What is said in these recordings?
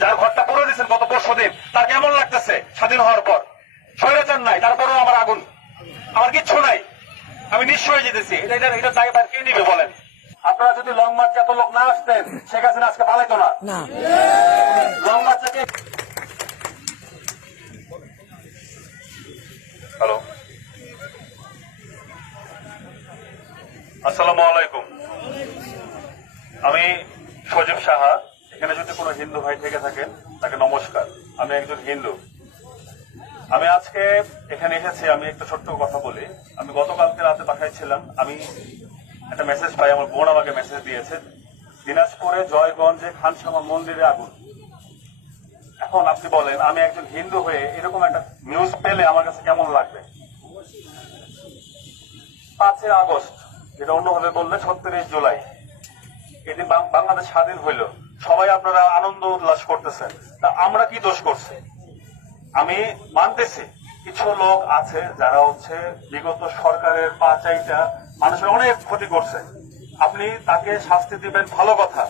যার ঘরটা পুরো দিচ্ছেন গত পরশুদিন, তার কেমন লাগতেছে স্বাধীন হওয়ার পর? স্বৈরাচার নাই, তারপরেও আমার আগুন, আমার কিচ্ছু নাই, আমি নিঃস্ব হয়ে যেতেছি। এটা দায়ভার কে নিবে বলেন? আপনারা যদি লং মার্চে এত লোক না আসতেন, শেখ হাসিনা আজকে পালাইতো না। লং মার্চ থেকে হ্যালো, আসসালামু আলাইকুম। আমি সজীব সাহা। এখানে যদি কোনো হিন্দু ভাই থেকে থাকেন তাকে নমস্কার। আমি একজন হিন্দু। আমি আজকে এখানে এসেছি, আমি একটা ছোট্ট কথা বলি। আমি গতকালকে রাতে বাসায় ছিলাম, আমি একটা মেসেজ পাই, আমার বোন আমাকে মেসেজ দিয়েছে, দিনাজপুরে জয়গঞ্জে খানসামা মন্দিরে আগুন। এখন আপনি বলেন, আমি একজন হিন্দু হয়ে এরকম একটা নিউজ পেলে আমার কাছে কেমন লাগবে? 5 আগস্ট, যেটা অন্যভাবে বললে 36 জুলাই, এদিন বাংলাদেশ স্বাধীন হইল, সবাই আপনারা আনন্দ উল্লাস করতেছেন, তা আমরা কি দোষ করছি? আমি মানতেছি কিছু লোক আছে যারা বিগত সরকারের পা চাইটা মানুষের অনেক ক্ষতি করছে। আপনি তাকে শাস্তি দিবেন, ভালো কথা,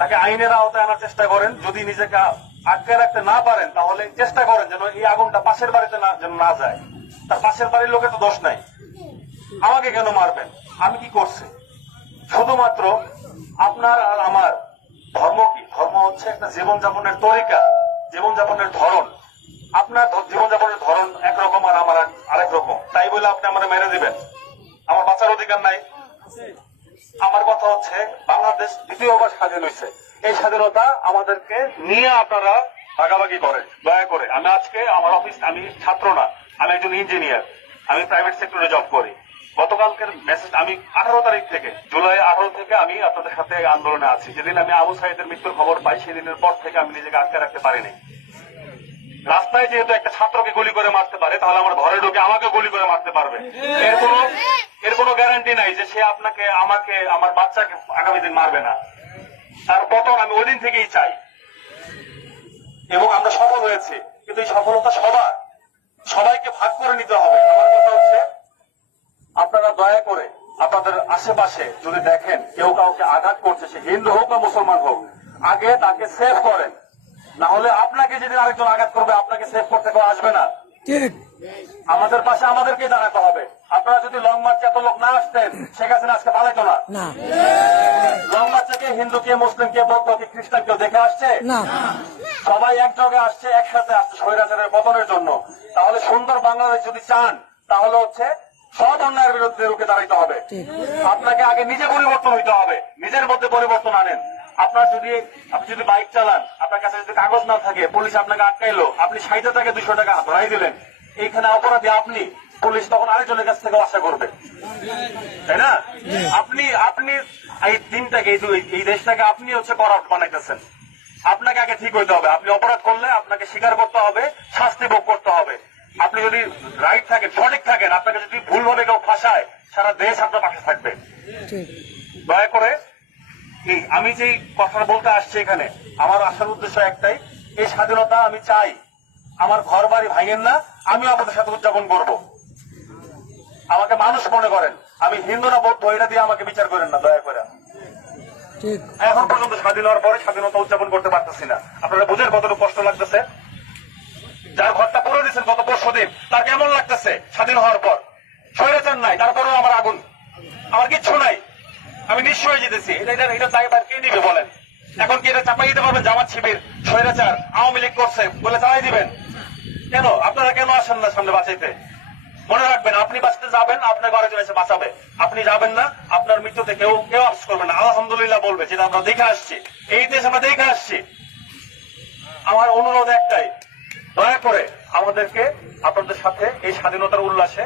তাকে আইনের আওতায় আনার চেষ্টা করেন। যদি নিজেকে আটকে রাখতে না পারেন, তাহলে চেষ্টা করেন যেন এই আগুনটা পাশের বাড়িতে যেন না যায়। তার পাশের বাড়ির লোকের তো দোষ নাই, আমাকে কেন মারবেন? আমি কি করছি? শুধুমাত্র আপনার আর আমার ধর্ম কি? ধর্ম হচ্ছে একটা জীবনযাপনের তরিকা, জীবনযাপনের ধরন। আপনার জীবনযাপনের ধরন একরকম আর আমার আরেক রকম, তাই বলে আপনি আমার মেরে দিবেন? আমার বাঁচার অধিকার নাই? আমার কথা হচ্ছে, বাংলাদেশ দ্বিতীয়বার স্বাধীন হয়েছে, এই স্বাধীনতা আমাদেরকে নিয়ে আপনারা ভাগাভাগি করেন দয়া করে। আমি আজকে আমার অফিস, আমি ছাত্র না, আমি একজন ইঞ্জিনিয়ার, আমি প্রাইভেট সেক্টরে জব করি। গতকালকের মেসেজ, আমি 18 তারিখ থেকে, জুলাই 18 থেকে আমি আপনাদের সাথে আন্দোলনে আছি। যেদিন আমি আবু সাইদের মৃত্যুর খবর পাই, সেদিনের পর থেকে আমি নিজেকে আটকে রাখতে পারিনি। রাস্তায় যেহেতু একটা ছাত্রকে গুলি করে মারতে পারে, তাহলে আমার ঘরে ঢুকে আমাকে গুলি করে মারতে পারবে। এর কোনো গ্যারান্টি নাই যে সে আপনাকে, আমাকে, আমার বাচ্চাকে আগামী দিন মারবে না। তার পতন আমি ওই দিন থেকেই চাই, এবং আমরা সফল হয়েছি। কিন্তু এই সফলতা সবাইকে ভাগ করে নিতে হবে। আমার কথা হচ্ছে, আপনারা দয়া করে আপনাদের আশেপাশে যদি দেখেন কেউ কাউকে আঘাত করছে, সে হিন্দু হোক বা মুসলমান হোক, আগে তাকে সেভ করেন। না হলে আপনাকে যেদিন আরেকজন আঘাত করবে, আপনাকে সেভ করতে কেউ আসবে না। আমাদের পাশে আমাদেরকে দাঁড়াতে হবে। আপনারা যদি লং মার্চে এত লোক না আসতেন, শেখ হাসিনা আজকে পালাইতো না। লং মার্চে কে হিন্দু, কে মুসলিম, কে বৌদ্ধ, কে খ্রিস্টান কেউ দেখে আসছে? সবাই একযোগে আসছে, একসাথে আসছে স্বৈরাচারের পতনের জন্য। তাহলে সুন্দর বাংলাদেশ যদি চান, তাহলে সব অন্যায়ের বিরুদ্ধে রুখে দাঁড়াইতে হবে। আপনাকে আগে নিজে পরিবর্তন হইতে হবে, নিজের মধ্যে পরিবর্তন আনেন। আপনি যদি বাইক চালান, আপনার কাছে যদি কাগজ না থাকে, পুলিশ আপনাকে আটকাইলো, আপনি 60 টাকা 200 টাকা ধরাই দিলেন, এইখানে অপরাধী আপনি, পুলিশ তখন আরেকজনের কাছ থেকে আশা করবে, তাই না? আপনি এই দিনটাকে, এই দেশটাকে আপনি করাপ্ট বানাইতেছেন। আপনাকে আগে ঠিক হইতে হবে। আপনি অপরাধ করলে আপনাকে স্বীকার করতে হবে, শাস্তি ভোগ করতে হবে। আপনি যদি রাইট থাকেন, সঠিক থাকেন, আপনাকে যদি ভুলভাবে কেউ ফাঁসায়, সারা দেশ আপনার পাশে থাকবে। দয়া করে আমি যে কথা বলতে আসছি এখানে, আমার আসার উদ্দেশ্য একটাই, এই স্বাধীনতা আমি চাই। আমার ঘর বাড়ি ভাঙেন না, আমিও আপনাদের সাথে উদযাপন করব। আমাকে মানুষ মনে করেন, আমি হিন্দু না বৌদ্ধ, এটা দিয়ে আমাকে বিচার করেন না, দয়া করে। এখন পর্যন্ত স্বাধীন হওয়ার পরে স্বাধীনতা উদযাপন করতে পারতেছি না। আপনারা বুঝেন কতটুকু কষ্ট লাগতেছে? যার ঘরটা পুরো দিচ্ছেন গত পরশুদিন, তার কেমন লাগতেছে স্বাধীন হওয়ার পর? স্বৈরাচার নাই, তারপরেও আমার আগুন, আমার কিচ্ছু নাই, আমি নিঃস্ব হয়ে যেতেছি। এটা দায়ভার কে নিবে বলেন? এখন কি এটা চাপাই দিতে পারবেন? জামাত শিবির স্বৈরাচার, আওয়ামী লীগ করছে বলে চালাই দিবেন? কেন? আপনারা কেন আসেন না সামনে বাঁচাইতে? মনে রাখবেন, আপনি বাঁচতে যাবেন, আপনার ঘরে চলে এসে বাঁচাবে। আপনি যাবেন না, আপনার মৃত্যুতে কেউ আফসোস করবে না, আলহামদুলিল্লাহ বলবে, যেটা আমরা দেখে আসছি, এই দেশ আমরা দেখে আসছি। আমার অনুরোধ একটাই, দয়া করে আমাদেরকে আপনাদের সাথে এই স্বাধীনতার উল্লাসে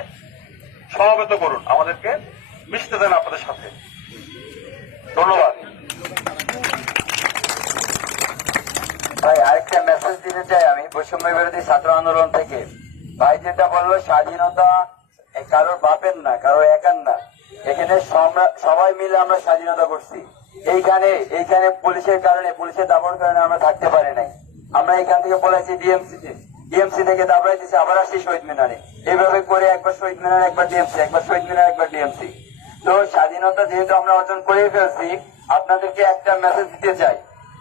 সমবেত করুন, আমাদেরকে মিশতে দেন আপনাদের সাথে। ধন্যবাদ ভাই। আরেকটা মেসেজ দিতে চাই আমি, বৈষম্য বিরোধী ছাত্র আন্দোলন থেকে। ভাই যেটা বললো, স্বাধীনতা কারোর বাপের না, কারোর একার না, এখানে সবাই মিলে আমরা স্বাধীনতা করছি। এইখানে পুলিশের কারণে, পুলিশের দাবর কারণে আমরা থাকতে পারি নাই। আমরা এখান থেকে পলাইছি ডিএমসি থেকে দাবড়াইতেছি, আবার আসছি শহীদ মিনারে। এইভাবে করে একবার শহীদ মিনার, একবার ডিএমসি, একবার শহীদ মিনার, একবার ডিএমসি। তো স্বাধীনতা যেহেতু আমরা অর্জন করে ফেলছি, আপনাদেরকে একটা মেসেজ দিতে চাই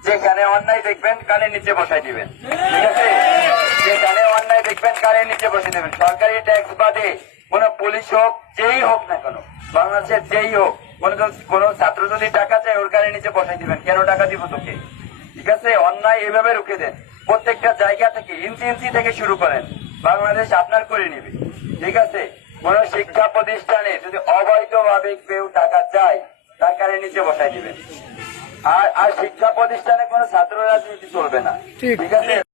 যেখানে অন্যায় দেখবেন কানের নিচে বসাই দিবেন, ঠিক আছে? যেখানে অন্যায় দেখবেন কানের নিচে বসে দেবেন। সরকারি ট্যাক্স বাদে কোন পুলিশ হোক, যেই হোক না কেন, বাংলাদেশের যেই হোক, কোন ছাত্র যদি টাকা চায় ওর কানের নিচে বসাই দিবেন। কেন টাকা দিব তোকে? ঠিক আছে, অন্যায় এভাবে রুখে দেন। প্রত্যেকটা জায়গা থেকে ইঞ্চি ইঞ্চি থেকে শুরু করেন, বাংলাদেশ আপনার করে নেবে। ঠিক আছে, কোন শিক্ষা প্রতিষ্ঠানে যদি অবৈধভাবে কেউ টাকা চায় তার কানের নিচে বসাই দিবেন। আর শিক্ষা প্রতিষ্ঠানে কোনো ছাত্র রাজনীতি চলবে না, ঠিক আছে?